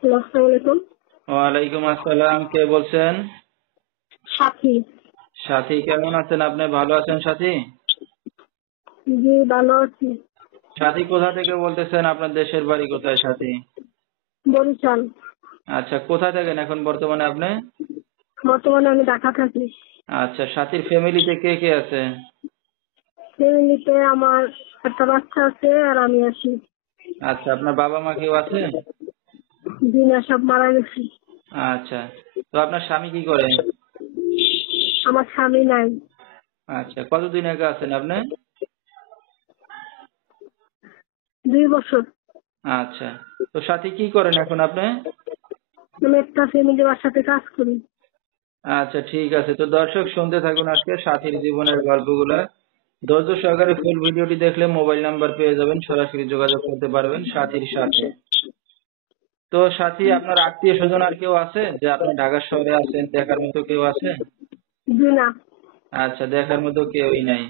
Hello, আসসালামু আলাইকুম। ওয়ালাইকুম আসসালাম। কে বলছেন? সাথী। সাথী, কেমন আছেন আপনি? ভালো আছেন সাথী? জি, ভালো আছি। সাথী, কোথা থেকে বলতেছেন? আপনার দেশের বাড়ি কোথায় সাথী? বরিশাল। আচ্ছা, কোথায় থাকেন এখন বর্তমানে আপনি? বর্তমানে আমি ঢাকা থাকি। আচ্ছা, সাথীর ফ্যামিলিতে কে কে আছে? ফ্যামিলিতে আমার একটা বাচ্চা আছে আর আমি আছি। আচ্ছা, আপনার বাবা মা কেউ আছে? জি না, সব মারা গেছে। আচ্ছা, তো আপনার স্বামী কি করে? আমার স্বামী নাই। আচ্ছা, কতদিন আগে আছেন আপনি? 2 বছর। আচ্ছা, তো সাথী কি করেন এখন আপনি? আমি একটা ফ্যামিলি বাসাতে কাজ করি। আচ্ছা, ঠিক আছে। তো দর্শক শুনতে থাকুন আজকে সাথীর জীবনের গল্পগুলা। ধৈর্য সহকারে ফুল ভিডিওটি দেখলে মোবাইল নাম্বার পেয়ে যাবেন, সরাসরি যোগাযোগ করতে পারবেন সাথীর সাথে। তো সাথী, আপনার আত্মীয় স্বজন আর কেউ আছে যে আপনি ঢাকা শহরে আছেন, দেখার মতো কেউ আছে? জি না। আচ্ছা, দেখার মতো কেউই নাই।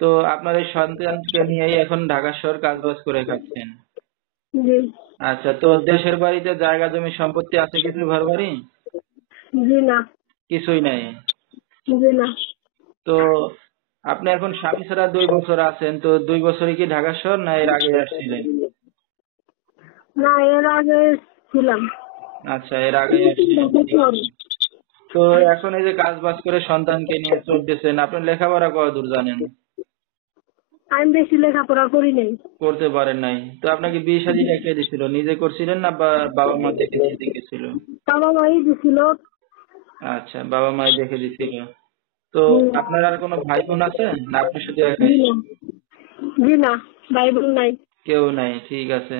তো আপনার এই সন্তানকে নিয়েই এখন ঢাকা শহর কাজবাজ করে খাচ্ছেন? জি। আচ্ছা, তো দেশের বাড়িতে জায়গা জমি সম্পত্তি আছে কিছু, ঘর বাড়ি? জি না। কিছুই নাই। জি না। তো আপনি এখন স্বামী ছাড়া 2 বছর আছেন, তো 2 বছরই কি ঢাকা শহর না এর আগে আসছিলেন? না, এর আগে ছিলাম। আচ্ছা, এর আগে আসছিলেন, ঠিক আছে। তো এখন এই যে কাজ বাজ করে সন্তানকে নিয়ে চলতেছেন, আপনি লেখাপড়া কতদূর জানেন? আমি বেশি লেখাপড়া করি নাই। করতে পারেন নাই? তো আপনাকে বিয়ে শাদীটা কে দিছিল? নিজে করছিলেন না বা বাবা মা দেখে দিয়ে দিয়েছিল? বাবা মাই দিছিল। আচ্ছা, বাবা মাই দেখে দিছিল। তো আপনার আর কোনো ভাই বোন আছে না আপনি শুধু জি একাই? না। জি না, ভাই বোন নাই। কেউ নাই, ঠিক আছে।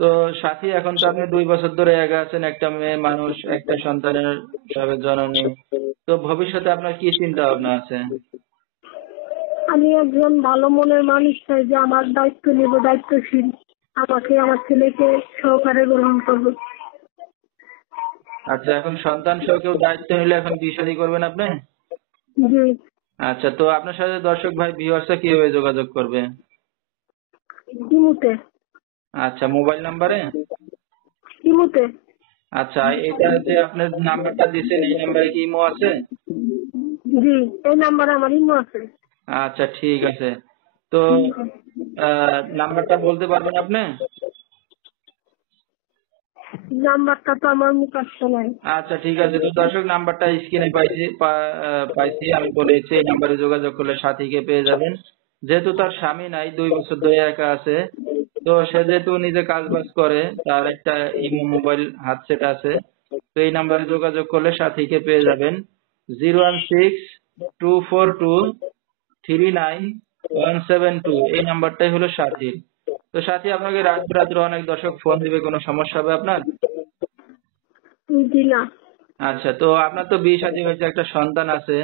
তো সাথী, এখন তো আপনি 2 বছর ধরে একা আছেন, একটা মেয়ে মানুষ, একটা সন্তানের সবে জননী। তো ভবিষ্যতে আপনার কি চিন্তা ভাবনা আছে? আমি একজন ভালো মনের মানুষ চাই যে আমার দায়িত্ব নেব, দায়িত্বশীল। আমাকে আমার ছেলেকে সহকারে গ্রহণ করবে। আচ্ছা, এখন সন্তান সহ কেউ দায়িত্ব নিলে এখন বিয়ে শাদী করবেন আপনি? জি। আচ্ছা, তো আপনার সাথে দর্শক ভাই ভিউয়ার্সরা কিভাবে যোগাযোগ করবে? ইমুতে। আচ্ছা, মোবাইল নাম্বারে? ইমুতে। আচ্ছা, এটা যে আপনার নাম্বারটা দিছেন এই নাম্বারে কি ইমো আছে? জি, এই নাম্বারে আমার ইমো আছে। আচ্ছা, ঠিক আছে। তো নাম্বারটা বলতে পারবেন আপনি? নাম্বারটা তো আমার মুখস্থ নাই। আচ্ছা, ঠিক আছে। তো দর্শক, নাম্বারটা স্ক্রিনে পাইছি, আমি বলেছি এই নাম্বারে যোগাযোগ করলে সাথীকে পেয়ে যাবেন। যেহেতু তার স্বামী নাই, 2 বছর ধরে একা আছে, তো সে যেহেতু নিজে কাজ বাজ করে, তার একটা ইমো মোবাইল হাতসেট আছে। তো এই নাম্বারে যোগাযোগ করলে সাথীকে পেয়ে যাবেন। 016-242-39172, এই নাম্বারটাই হলো সাথীর। তো সাথী, আপনাকে রাত রাত্রে অনেক দর্শক ফোন দিবে, কোনো সমস্যা হবে আপনার? জি না। আচ্ছা, তো আপনার তো বিয়ে শাদী হয়েছে, একটা সন্তান আছে।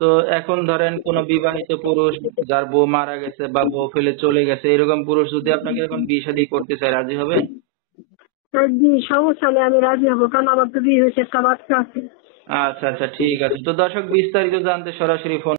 তো এখন ধরেন কোন বিবাহিত পুরুষ যার বউ মারা গেছে বা বউ ফেলে চলে গেছে, এরকম পুরুষ যদি আপনাকে এখন বিয়ে শাদী করতে চায়, রাজি হবেন? জি, সমস্যা নেই, আমি রাজি হবো, কারণ আমার তো বিয়ে হয়েছে, একটা বাচ্চা আছে। আচ্ছা আচ্ছা, ঠিক আছে। তো দর্শক, বিস্তারিত জানতে সরাসরি ফোন